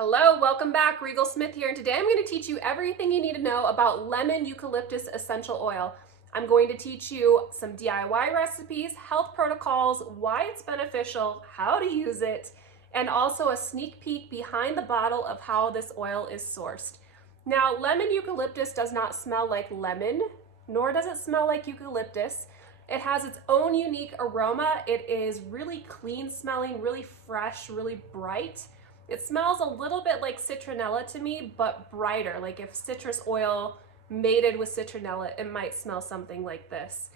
Hello, welcome back. Rigel Smith here, and today I'm going to teach you everything you need to know about lemon eucalyptus essential oil. I'm going to teach you some DIY recipes, health protocols, why it's beneficial, how to use it, and also a sneak peek behind the bottle of how this oil is sourced. Now, lemon eucalyptus does not smell like lemon, nor does it smell like eucalyptus. It has its own unique aroma. It is really clean smelling, really fresh, really bright. It smells a little bit like citronella to me, but brighter. Like if citrus oil mated with citronella, it might smell something like this.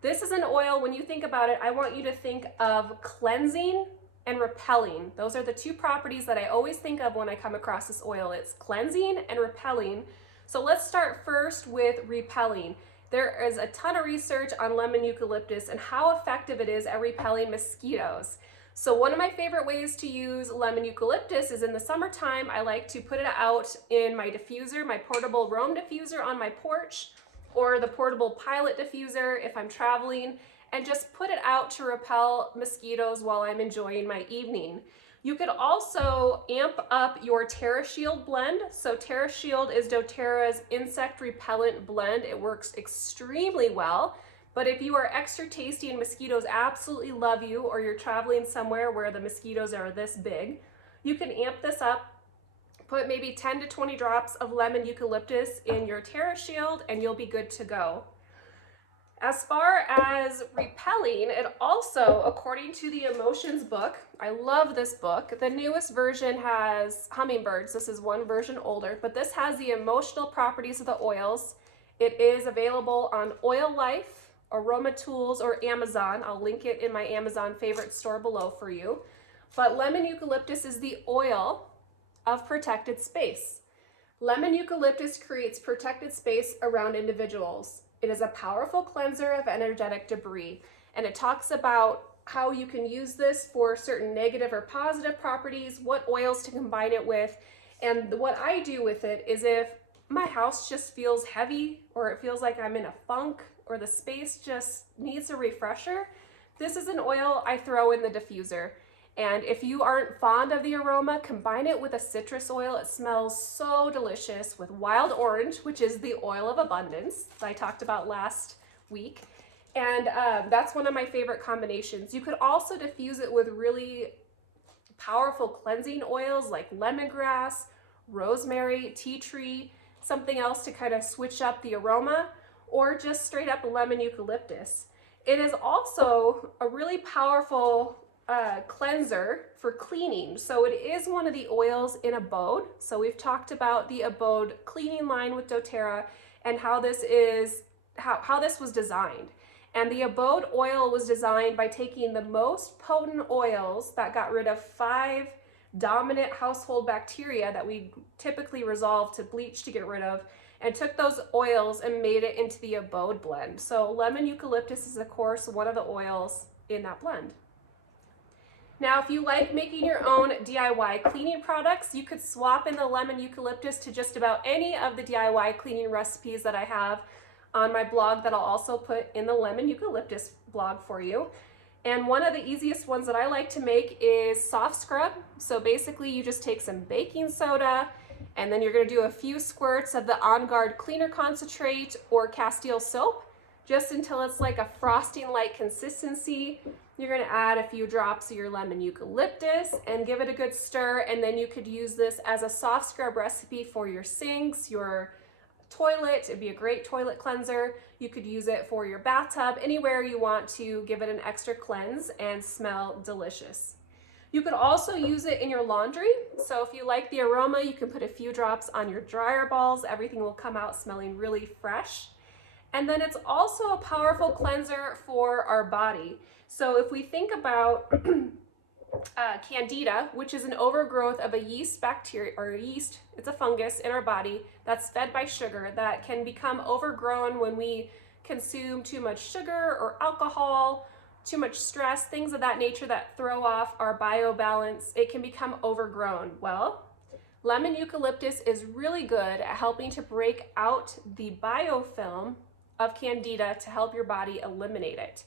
This is an oil, when you think about it, I want you to think of cleansing and repelling. Those are the two properties that I always think of when I come across this oil. It's cleansing and repelling. So let's start first with repelling. There is a ton of research on lemon eucalyptus and how effective it is at repelling mosquitoes. So one of my favorite ways to use lemon eucalyptus is in the summertime. I like to put it out in my diffuser, my portable Roam diffuser on my porch, or the portable Pilot diffuser if I'm traveling, and just put it out to repel mosquitoes while I'm enjoying my evening. You could also amp up your TerraShield blend. So TerraShield is doTERRA's insect repellent blend. It works extremely well. But if you are extra tasty and mosquitoes absolutely love you, or you're traveling somewhere where the mosquitoes are this big, you can amp this up, put maybe 10 to 20 drops of lemon eucalyptus in your TerraShield, and you'll be good to go. As far as repelling, it also, according to the Emotions book, I love this book. The newest version has hummingbirds. This is one version older, but this has the emotional properties of the oils. It is available on Oil Life, Aroma Tools, or Amazon. I'll link it in my Amazon favorite store below for you. But lemon eucalyptus is the oil of protected space. Lemon eucalyptus creates protected space around individuals. It is a powerful cleanser of energetic debris, and it talks about how you can use this for certain negative or positive properties, what oils to combine it with. And what I do with it is, if my house just feels heavy, or it feels like I'm in a funk, or the space just needs a refresher, this is an oil I throw in the diffuser. And if you aren't fond of the aroma, combine it with a citrus oil. It smells so delicious with wild orange, which is the oil of abundance that I talked about last week. And that's one of my favorite combinations. You could also diffuse it with really powerful cleansing oils like lemongrass, rosemary, tea tree, something else to kind of switch up the aroma, or just straight up lemon eucalyptus. It is also a really powerful cleanser for cleaning. So it is one of the oils in Abode. So we've talked about the Abode cleaning line with doTERRA and how this was designed. And the Abode oil was designed by taking the most potent oils that got rid of 5 dominant household bacteria that we typically resolve to bleach to get rid of, and took those oils and made it into the Abode blend. So lemon eucalyptus is, of course, one of the oils in that blend. Now, if you like making your own DIY cleaning products, you could swap in the lemon eucalyptus to just about any of the DIY cleaning recipes that I have on my blog that I'll also put in the lemon eucalyptus blog for you. And one of the easiest ones that I like to make is soft scrub. So basically you just take some baking soda, and then you're going to do a few squirts of the On Guard cleaner concentrate or Castile soap, just until it's like a frosting-like consistency. You're going to add a few drops of your lemon eucalyptus and give it a good stir, and then you could use this as a soft scrub recipe for your sinks, your toilet. It'd be a great toilet cleanser. You could use it for your bathtub, anywhere you want to give it an extra cleanse and smell delicious. You could also use it in your laundry. So if you like the aroma, you can put a few drops on your dryer balls. Everything will come out smelling really fresh. And then it's also a powerful cleanser for our body. So if we think about candida, which is an overgrowth of a yeast bacteria, or yeast, it's a fungus in our body that's fed by sugar that can become overgrown when we consume too much sugar or alcohol, too much stress, things of that nature that throw off our biobalance. It can become overgrown. Well, lemon eucalyptus is really good at helping to break out the biofilm of candida to help your body eliminate it.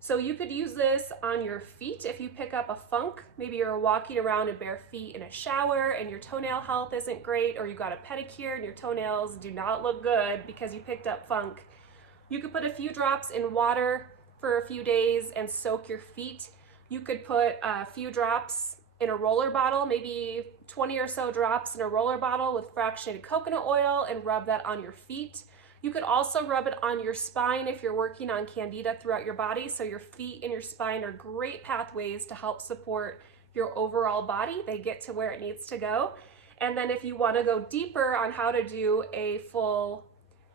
So you could use this on your feet if you pick up a funk. Maybe you're walking around in bare feet in a shower and your toenail health isn't great, or you got a pedicure and your toenails do not look good because you picked up funk. You could put a few drops in water for a few days and soak your feet. You could put a few drops in a roller bottle, maybe 20 or so drops in a roller bottle with fractionated coconut oil, and rub that on your feet. You could also rub it on your spine if you're working on candida throughout your body. So your feet and your spine are great pathways to help support your overall body. They get to where it needs to go. And then if you want to go deeper on how to do a full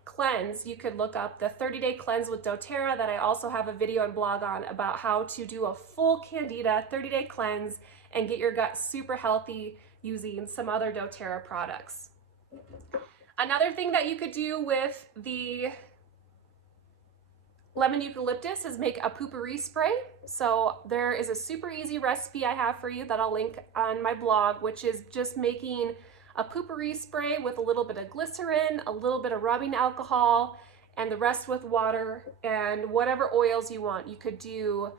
cleanse, you could look up the 30-day cleanse with doTERRA that I also have a video and blog on about how to do a full candida 30-day cleanse and get your gut super healthy using some other doTERRA products. Another thing that you could do with the lemon eucalyptus is make a poopourri spray. So there is a super easy recipe I have for you that I'll link on my blog, which is just making a poopourri spray with a little bit of glycerin, a little bit of rubbing alcohol, and the rest with water and whatever oils you want. You could do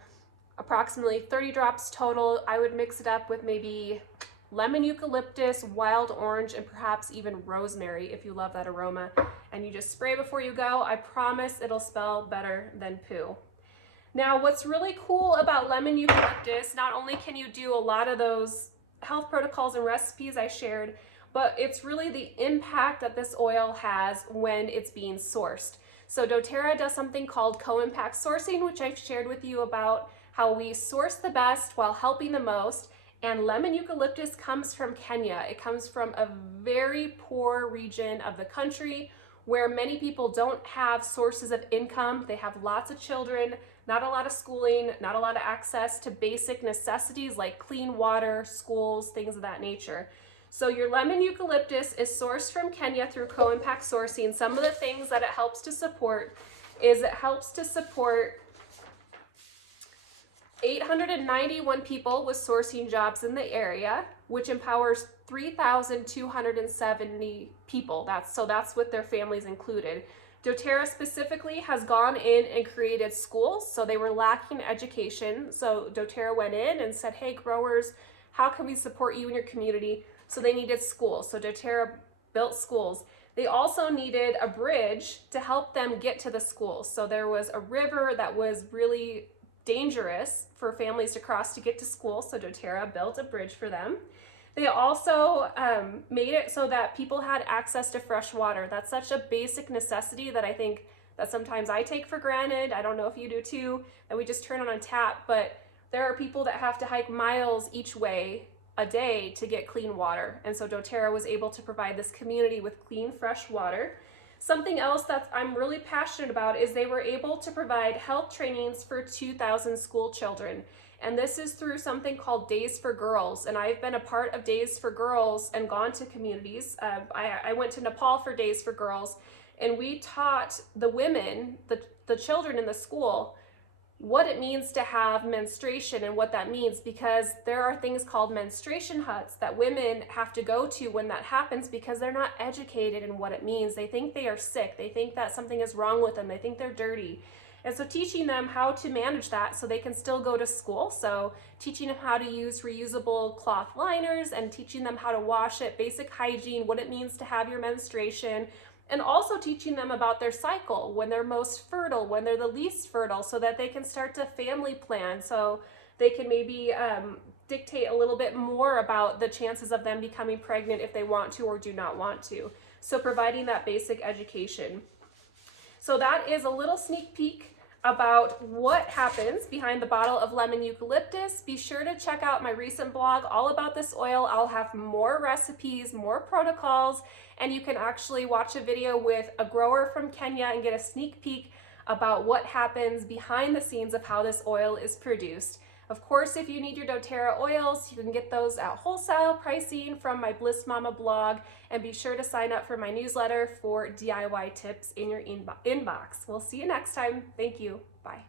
approximately 30 drops total. I would mix it up with maybe lemon eucalyptus, wild orange, and perhaps even rosemary if you love that aroma. And you just spray before you go. I promise it'll smell better than poo. Now, what's really cool about lemon eucalyptus, not only can you do a lot of those health protocols and recipes I shared, but it's really the impact that this oil has when it's being sourced. So doTERRA does something called CoImpact Sourcing, which I've shared with you about how we source the best while helping the most. And lemon eucalyptus comes from Kenya. It comes from a very poor region of the country where many people don't have sources of income. They have lots of children, not a lot of schooling, not a lot of access to basic necessities like clean water, schools, things of that nature. So your lemon eucalyptus is sourced from Kenya through CoImpact Sourcing. Some of the things that it helps to support is it helps to support 891 people with sourcing jobs in the area, which empowers 3,270 people. That's with their families included. doTERRA specifically has gone in and created schools. So they were lacking education. So doTERRA went in and said, hey, growers, how can we support you in your community? So they needed schools. So doTERRA built schools. They also needed a bridge to help them get to the schools. So there was a river that was really dangerous for families to cross to get to school, so doTERRA built a bridge for them. They also made it so that people had access to fresh water. That's such a basic necessity that I think that sometimes I take for granted. I don't know if you do too, that we just turn on a tap, but there are people that have to hike miles each way a day to get clean water. And so doTERRA was able to provide this community with clean, fresh water. Something else that I'm really passionate about is they were able to provide health trainings for 2,000 school children. And this is through something called Days for Girls. And I've been a part of Days for Girls and gone to communities. I went to Nepal for Days for Girls, and we taught the women, the children in the school, what it means to have menstruation and what that means, because there are things called menstruation huts that women have to go to when that happens because they're not educated in what it means. They think they are sick. They think that something is wrong with them. They think they're dirty. And so teaching them how to manage that so they can still go to school. So teaching them how to use reusable cloth liners and teaching them how to wash it, basic hygiene, what it means to have your menstruation, and also teaching them about their cycle, when they're most fertile, when they're the least fertile, so that they can start to family plan, so they can maybe dictate a little bit more about the chances of them becoming pregnant if they want to or do not want to. So providing that basic education. So that is a little sneak peek about what happens behind the bottle of lemon eucalyptus. Be sure to check out my recent blog all about this oil. I'll have more recipes, more protocols, and you can actually watch a video with a grower from Kenya and get a sneak peek about what happens behind the scenes of how this oil is produced. Of course, if you need your doTERRA oils, you can get those at wholesale pricing from my Bliss Mama blog, and be sure to sign up for my newsletter for DIY tips in your inbox. We'll see you next time. Thank you. Bye.